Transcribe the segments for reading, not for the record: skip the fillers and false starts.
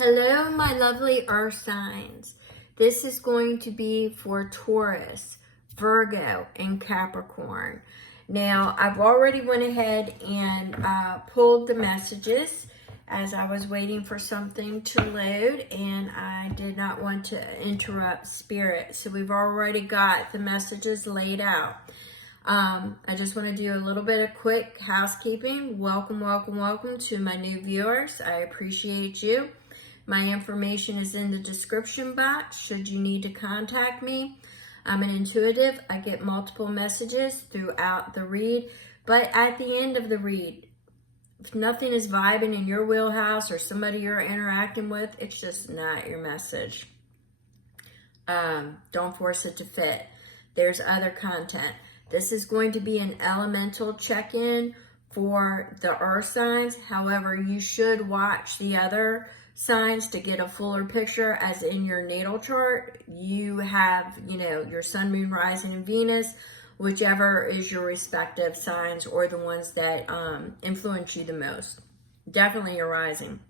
Hello, my lovely earth signs. This is going to be for Taurus, Virgo, and Capricorn. Now, I've already went ahead and pulled the messages as I was waiting for something to load, and I did not want to interrupt Spirit. So we've already got the messages laid out. I just want to do a little bit of quick housekeeping. Welcome, welcome, welcome to my new viewers. I appreciate you. My information is in the description box should you need to contact me. I'm an intuitive. I get multiple messages throughout the read, but at the end of the read, if nothing is vibing in your wheelhouse or somebody you're interacting with, it's just not your message. Don't force it to fit. There's other content. This is going to be an elemental check-in for the earth signs. However, you should watch the other signs to get a fuller picture, as in your natal chart you have, your sun, moon, rising, and Venus, whichever is your respective signs or the ones that influence you the most. Definitely your rising.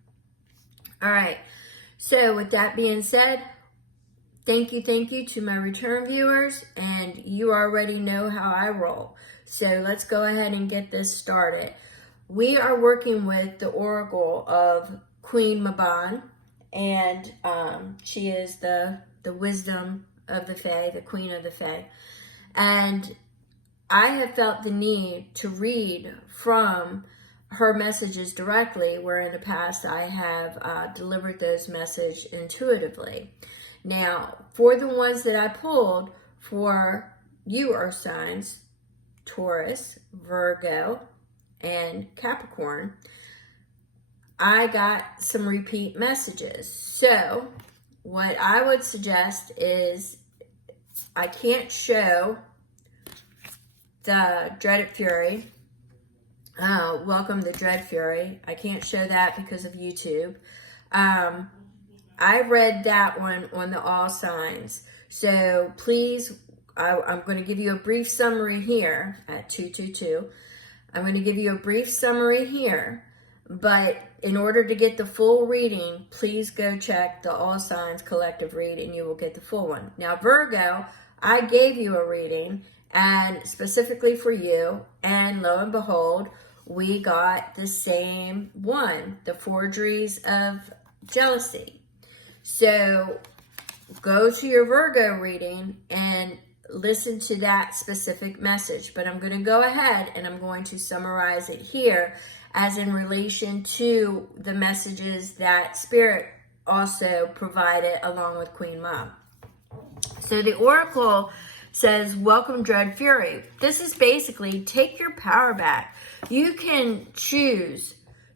All right, so with that being said, thank you to my return viewers, and you already know how I roll. So let's go ahead and get this started. We are working with the oracle of Queen Mabon, and she is the wisdom of the Fae, the queen of the Fae. And I have felt the need to read from her messages directly, where in the past I have delivered those messages intuitively. Now, for the ones that I pulled for you earth signs, Taurus, Virgo, and Capricorn, I got some repeat messages. So what I would suggest is, I can't show the Dreaded Fury. Welcome the Dread Fury. I can't show that because of YouTube. I read that one on the all signs. So please, I'm going to give you a brief summary here at 222. I'm going to give you a brief summary here, but in order to get the full reading, please go check the All Signs Collective read and you will get the full one. Now, Virgo, I gave you a reading and specifically for you, and lo and behold, we got the same one, the forgeries of jealousy. So go to your Virgo reading and listen to that specific message. But I'm going to go ahead and I'm going to summarize it here as in relation to the messages that Spirit also provided along with Queen Mom. So the oracle says, welcome Dread Fury. This is basically take your power back. You can choose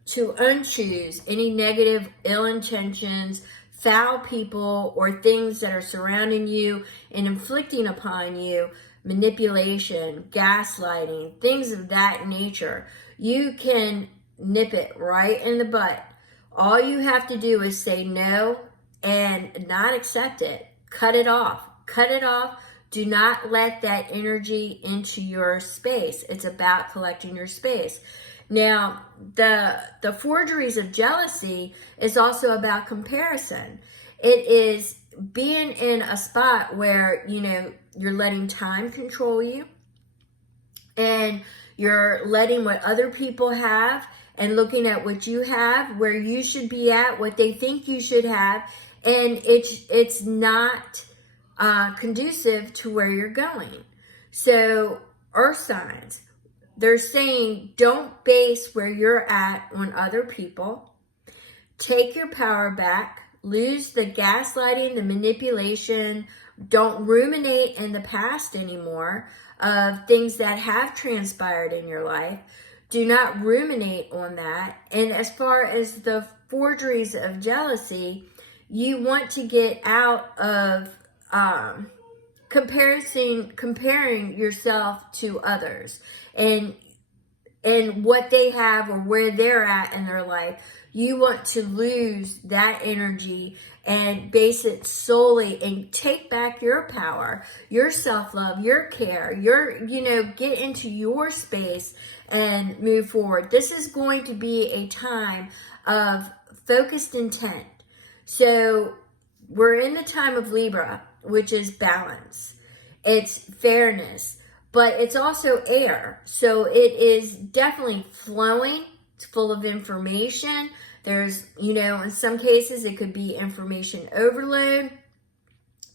to unchoose any negative, ill intentions, foul people, or things that are surrounding you and inflicting upon you manipulation, gaslighting, things of that nature. You can nip it right in the butt. All you have to do is say no and not accept it. Cut it off. Cut it off. Do not let that energy into your space. It's about collecting your space. Now, the forgeries of jealousy is also about comparison. It is being in a spot where, you're letting time control you, and you're letting what other people have and looking at what you have, where you should be at, what they think you should have, and it's not conducive to where you're going. So, earth signs, they're saying don't base where you're at on other people. Take your power back. Lose the gaslighting, the manipulation. Don't ruminate in the past anymore of things that have transpired in your life. Do not ruminate on that. And as far as the forgeries of jealousy, you want to get out of comparing yourself to others and what they have or where they're at in their life. You want to lose that energy and base it solely and take back your power, your self-love, your care, get into your space and move forward. This is going to be a time of focused intent. So we're in the time of Libra, which is balance. It's fairness, but it's also air. So it is definitely flowing. It's full of information. There's, in some cases it could be information overload,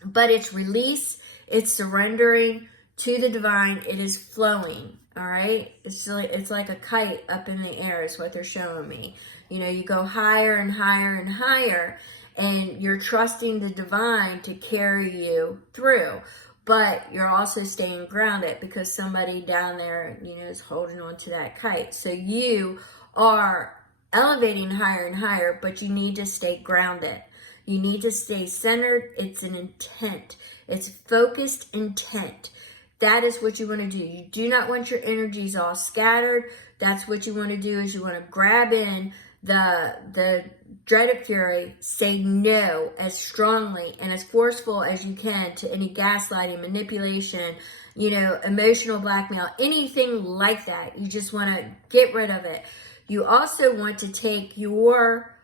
but it's release. It's surrendering to the divine. It is flowing. All right. It's like a kite up in the air is what they're showing me. You go higher and higher and higher, and you're trusting the divine to carry you through. But you're also staying grounded because somebody down there, is holding on to that kite. So you are elevating higher and higher, but you need to stay grounded. You need to stay centered. It's an intent. It's focused intent. That is what you want to do. You do not want your energies all scattered. That's what you want to do, is you want to grab in the dreaded fury, say no as strongly and as forceful as you can to any gaslighting, manipulation, emotional blackmail, anything like that. You just want to get rid of it. You also want to take your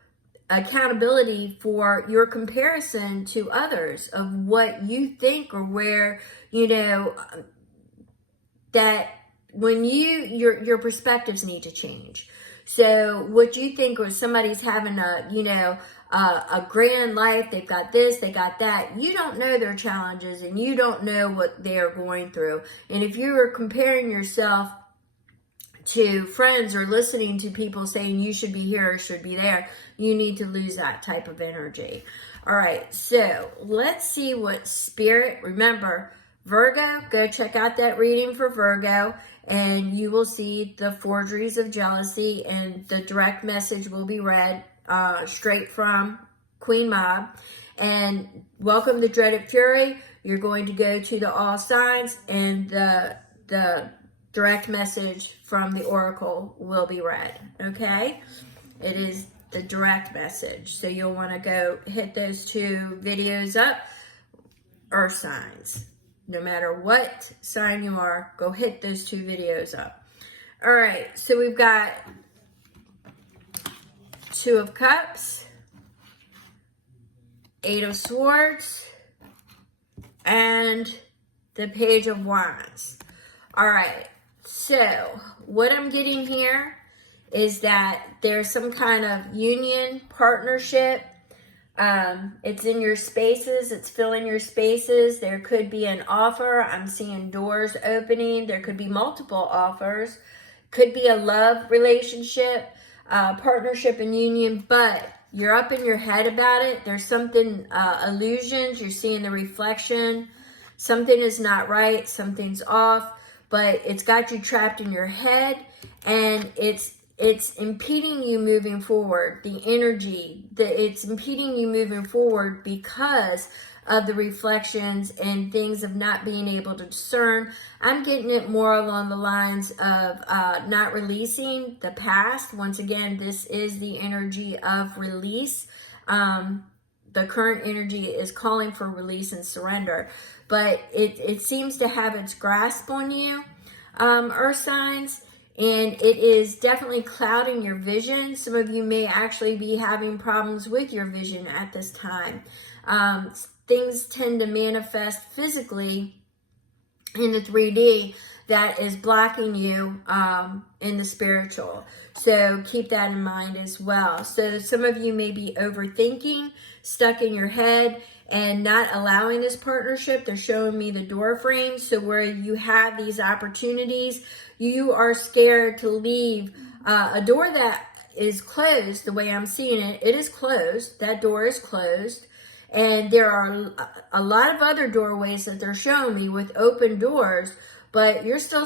accountability for your comparison to others of what you think or where, that when your perspectives need to change. So what you think, or somebody's having a grand life, they've got this, they got that. You don't know their challenges and you don't know what they're going through. And if you are comparing yourself to friends or listening to people saying you should be here or should be there, you need to lose that type of energy. All right, so let's see what Spirit, remember, Virgo, go check out that reading for Virgo, and you will see the forgeries of jealousy, and the direct message will be read straight from Queen Mab. And welcome the dreaded fury. You're going to go to the all signs, and the direct message from the oracle will be read. Okay, it is the direct message, so you'll want to go hit those 2 videos up. Earth signs, no matter what sign you are, go hit those 2 videos up. All right, so we've got 2 of Cups, 8 of Swords, and the Page of Wands. All right, so what I'm getting here is that there's some kind of union, partnership. It's in your spaces. It's filling your spaces. There could be an offer. I'm seeing doors opening. There could be multiple offers. Could be a love relationship, partnership and union, but you're up in your head about it. There's something, illusions. You're seeing the reflection. Something is not right. Something's off, but it's got you trapped in your head, and it's impeding you moving forward. The energy, it's impeding you moving forward because of the reflections and things of not being able to discern. I'm getting it more along the lines of not releasing the past. Once again, this is the energy of release. The current energy is calling for release and surrender, but it seems to have its grasp on you, Earth signs. And it is definitely clouding your vision. Some of you may actually be having problems with your vision at this time. Things tend to manifest physically in the 3D that is blocking you in the spiritual. So keep that in mind as well. So some of you may be overthinking, stuck in your head, and not allowing this partnership. They're showing me the door frame. So where you have these opportunities, you are scared to leave a door that is closed. The way I'm seeing it, it is closed. That door is closed. And there are a lot of other doorways that they're showing me with open doors, but you're still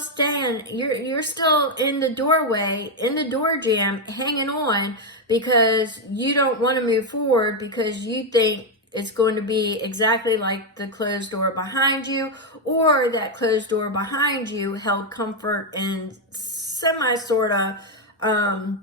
you're still in the doorway, in the door jam, hanging on because you don't want to move forward because you think it's going to be exactly like the closed door behind you, or that closed door behind you held comfort and semi sort of, I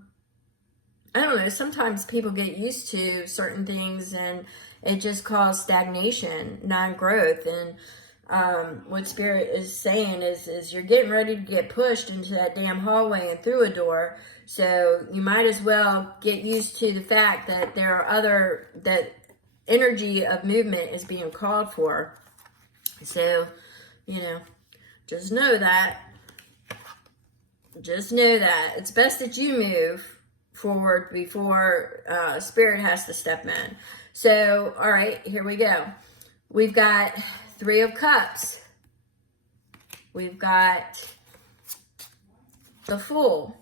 don't know, sometimes people get used to certain things and it just causes stagnation, non-growth. And what Spirit is saying is you're getting ready to get pushed into that damn hallway and through a door. So you might as well get used to the fact that there are energy of movement is being called for. So, you know, just know that. Just know that. It's best that you move forward before Spirit has to step in. So, all right, here we go. We've got Three of Cups. We've got the Fool.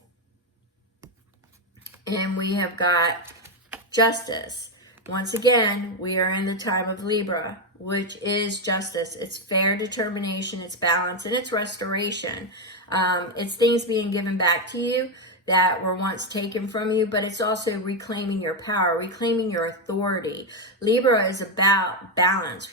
And we have got Justice. Once again, we are in the time of Libra, which is justice. It's fair determination, it's balance, and it's restoration. It's things being given back to you that were once taken from you, but it's also reclaiming your power, reclaiming your authority. Libra is about balance,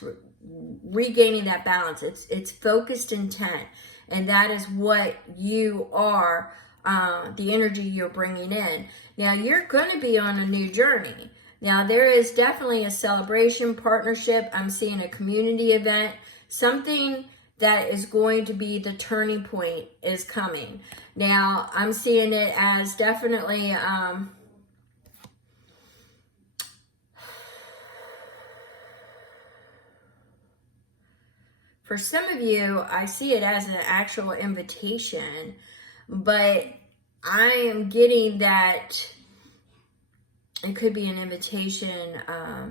regaining that balance. It's focused intent, and that is what you are, the energy you're bringing in. Now, you're going to be on a new journey. Now, there is definitely a celebration, partnership. I'm seeing a community event. Something that is going to be the turning point is coming. Now, I'm seeing it as definitely for some of you, I see it as an actual invitation, but I am getting that it could be an invitation. I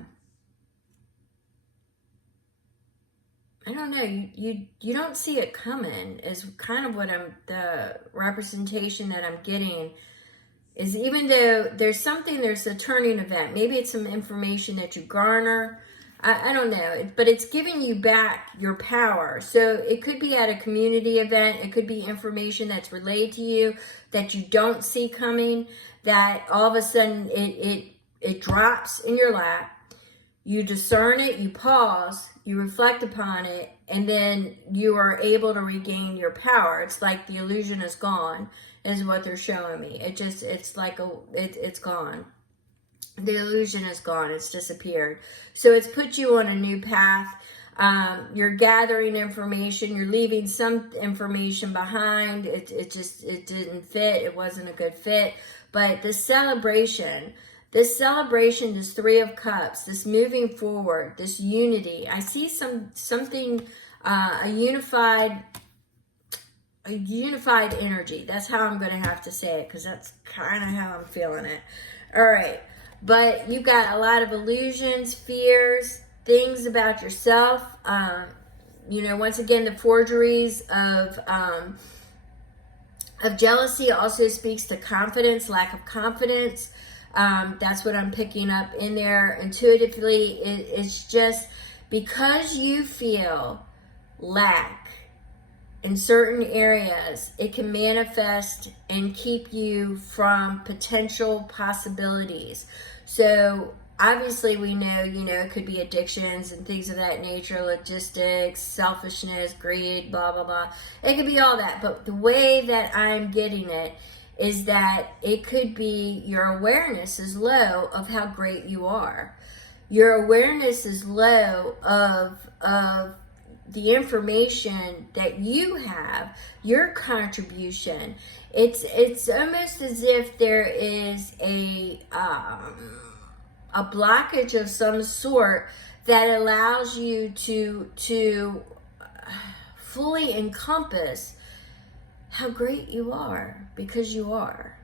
don't know. You don't see it coming is kind of what the representation that I'm getting is, even though there's a turning event. Maybe it's some information that you garner. I don't know, but it's giving you back your power. So it could be at a community event. It could be information that's relayed to you that you don't see coming, that all of a sudden it drops in your lap. You discern it, you pause, you reflect upon it, and then you are able to regain your power. It's like the illusion is gone, is what they're showing me. It's like it's gone. The illusion is gone. It's disappeared. So it's put you on a new path. You're gathering information. You're leaving some information behind. It didn't fit. It wasn't a good fit. But the celebration, this Three of Cups, this moving forward, this unity. I see something, a unified energy. That's how I'm going to have to say it, because that's kind of how I'm feeling it. All right. But you've got a lot of illusions, fears, things about yourself. Once again, the forgeries of jealousy also speaks to confidence, lack of confidence. That's what I'm picking up in there intuitively. It's just because you feel lack in certain areas, it can manifest and keep you from potential possibilities. So obviously we know, it could be addictions and things of that nature, logistics, selfishness, greed, blah, blah, blah. It could be all that. But the way that I'm getting it is that it could be your awareness is low of how great you are. Your awareness is low of the information that you have, your contribution. It's almost as if there is a blockage of some sort that allows you to fully encompass how great you are, because you are.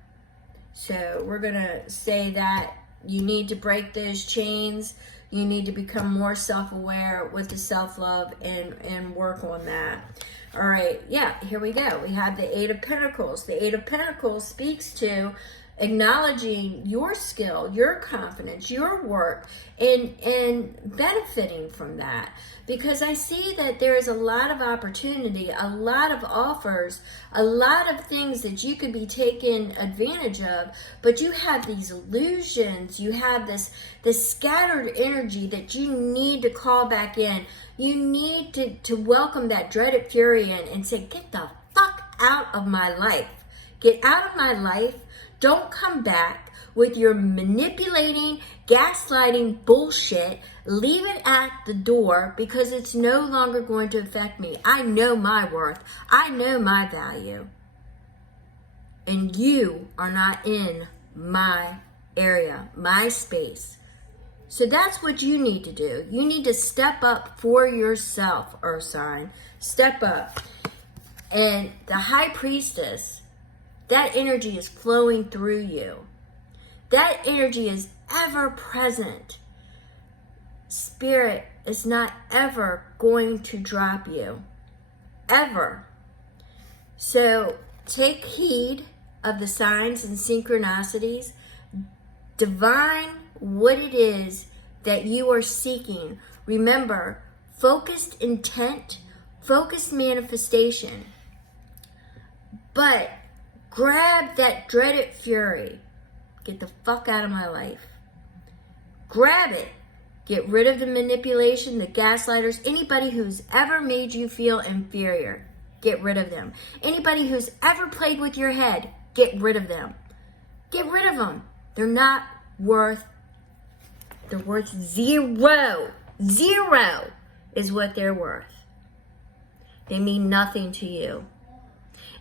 So we're going to say that you need to break those chains. You need to become more self-aware with the self-love and work on that. All right, yeah, here we go. We have the Eight of Pentacles. The Eight of Pentacles speaks to acknowledging your skill, your confidence, your work, and benefiting from that. Because I see that there is a lot of opportunity, a lot of offers, a lot of things that you could be taken advantage of, but you have these illusions, you have this scattered energy that you need to call back in. You need to welcome that dreaded fury in and say, get the fuck out of my life. Get out of my life. Don't come back with your manipulating, gaslighting bullshit. Leave it at the door, because it's no longer going to affect me. I know my worth. I know my value. And you are not in my area, my space. So that's what you need to do. You need to step up for yourself, Earth sign. Step up. And the High Priestess, that energy is flowing through you. That energy is ever present. Spirit is not ever going to drop you. Ever. So take heed of the signs and synchronicities. Divine what it is that you are seeking. Remember, focused intent, focused manifestation. But grab that dreaded fury. Get the fuck out of my life. Grab it. Get rid of the manipulation, the gaslighters, anybody who's ever made you feel inferior. Get rid of them. Anybody who's ever played with your head, get rid of them. Get rid of them. They're not worth, they're worth zero. Zero is what they're worth. They mean nothing to you.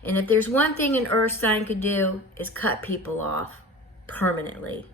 And if there's one thing an earth sign could do, is cut people off permanently.